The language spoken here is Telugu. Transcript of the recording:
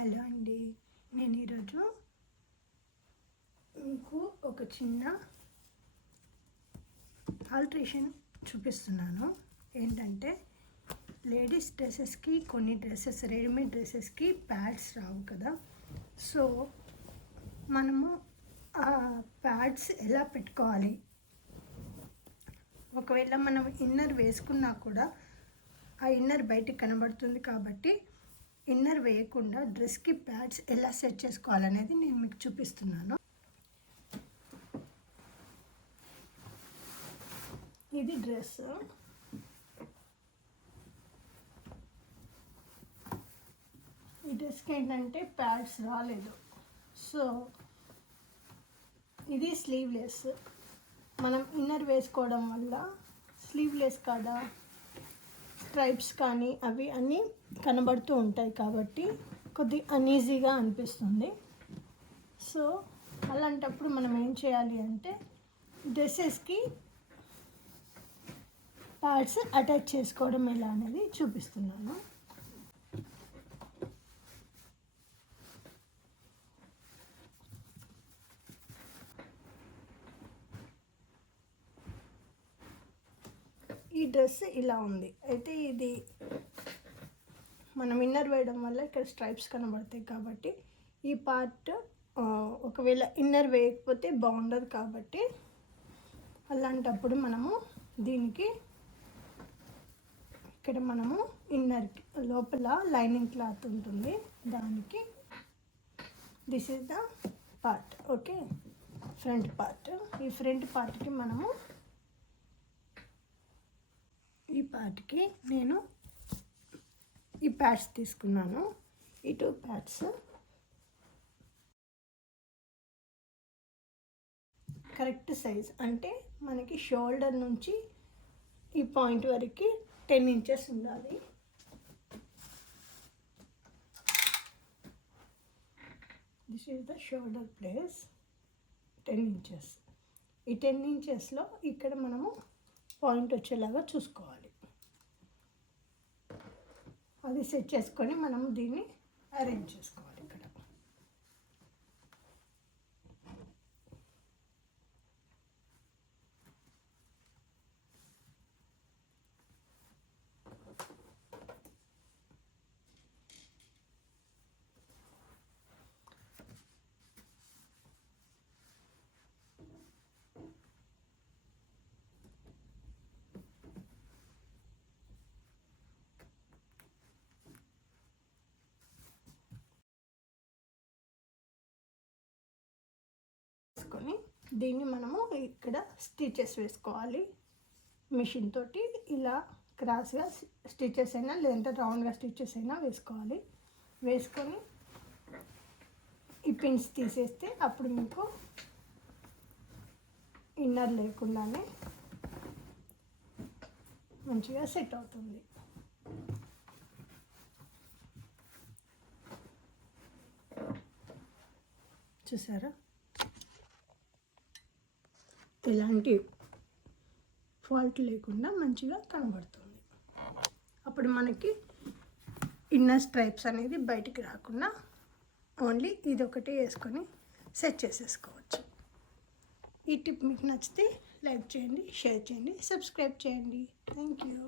హలో అండి, నేను ఈరోజు మీకు ఒక చిన్న ఆల్ట్రేషన్ చూపిస్తున్నాను. ఏంటంటే లేడీస్ డ్రెస్సెస్కి కొన్ని డ్రెస్సెస్ రెడీమేడ్ డ్రెస్సెస్కి ప్యాడ్స్ రావు కదా. సో మనము ఆ ప్యాడ్స్ ఎలా పెట్టుకోవాలి, ఒకవేళ మనం ఇన్నర్ వేసుకున్నా కూడా ఆ ఇన్నర్ బయటికి కనబడుతుంది కాబట్టి ఇన్నర్ వేయకుండా డ్రెస్కి ప్యాడ్స్ ఎలా సెట్ చేసుకోవాలనేది నేను మీకు చూపిస్తున్నాను. ఇది డ్రెస్. ఈ డ్రెస్కి ఏంటంటే ప్యాడ్స్ రాలేదు. సో ఇది స్లీవ్లెస్. మనం ఇన్నర్ వేసుకోవడం వల్ల స్లీవ్లెస్ కదా, స్ట్రైప్స్ కానీ అవి అన్నీ కనబడుతూ ఉంటాయి కాబట్టి కొద్దిగా అన్ఈజీగా అనిపిస్తుంది. సో అలాంటప్పుడు మనం ఏం చేయాలి అంటే డ్రెస్సెస్కి ప్యాడ్స్ అటాచ్ చేసుకోవడం ఎలా అనేది చూపిస్తున్నాను. ఈ డ్రెస్ ఇలా ఉంది. అయితే ఇది మనం ఇన్నర్ వేయడం వల్ల ఇక్కడ స్ట్రైప్స్ కనబడతాయి కాబట్టి ఈ పార్ట్ ఒకవేళ ఇన్నర్ వేయకపోతే బాగుండదు కాబట్టి అలాంటప్పుడు మనము దీనికి ఇక్కడ మనము ఇన్నర్ లోపల లైనింగ్ క్లాత్ ఉంటుంది, దానికి this is the part. Okay, front part. ఈ ఫ్రంట్ పార్ట్కి మనము ఈ పార్ట్కి నేను ఈ ప్యాడ్స్ తీసుకున్నాను. ఈ 2 ప్యాడ్స్ కరెక్ట్ సైజ్, అంటే మనకి షోల్డర్ నుంచి ఈ పాయింట్ వరకు 10 ఇంచెస్ ఉండాలి. This is the shoulder place, 10 inches. ఈ 10 ఇంచెస్లో ఇక్కడ మనము పాయింట్ వచ్చేలాగా చూసుకోవాలి. అది సెట్ చేసుకొని మనం దీన్ని అరేంజ్ చేసుకోవాలి. ఇక్కడ వేసుకొని దీన్ని మనము ఇక్కడ స్టిచెస్ వేసుకోవాలి. మిషన్ తోటి ఇలా క్రాస్గా స్టిచెస్ అయినా లేదంటే రౌండ్గా స్టిచెస్ అయినా వేసుకోవాలి. వేసుకొని ఈ పిన్స్ తీసేస్తే అప్పుడు మీకు ఇన్నర్ లేకుండానే మంచిగా సెట్ అవుతుంది. చూసారా, ఎలాంటి ఫాల్ట్ లేకుండా మంచిగా కనబడుతుంది. అప్పుడు మనకి ఇన్నర్ స్ట్రైప్స్ అనేది బయటికి రాకుండా ఓన్లీ ఇదొకటి వేసుకొని సెట్ చేసేసుకోవచ్చు. ఈ టిప్ మీకు నచ్చితే లైక్ చేయండి, షేర్ చేయండి, సబ్స్క్రైబ్ చేయండి. Thank you.